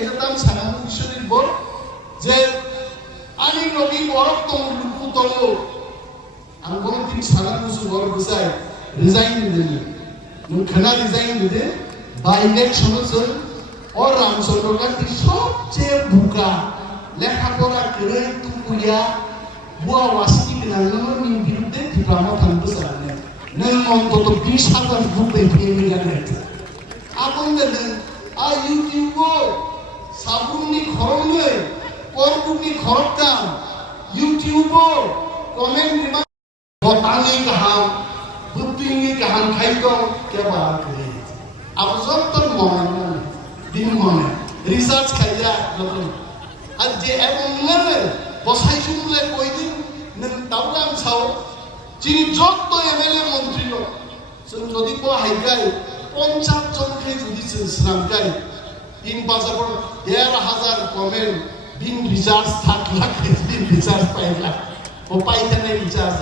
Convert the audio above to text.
kejatam sanam ishori bol je ani logi borok tong lupu tolo angkong tin sanam musu bor busai resign dili nung khana resign dide by election জন और रामचंद्र गांधी सबচেয়ে বুকা লেখাপড়া করে তুকুয়া বুয়া ওয়াসি বিনানোর বিরুদ্ধে diploma থাকতে চালানে নয় অন্তত 20,000 বুকে ফেলে গেলেন আপন দেন আ ইউটিউবও সাবুনি খরমে করবুনি খরতাম ইউটিউবও কমেন্ট রিমা বতানি কাহাম বুদ্ধিনি কাহাম খাইতো কেবা করে আব যতর মনে দিন মনে রিসার্চ খাইয়া যখন আর যে এবং মনে বসাই শুনলে কইদিন তাওরাম ছাও যিনি যত এমএলএ মন্ত্রী লোক যদি কো হাইগাই 50 জনকে যদি শ্রামকাই ইন বাজার 1,500 কমেন্ট দিন রিচার্জ থাকলা দিন রিচার্জ পাইলা ও পাইতে রিচার্জ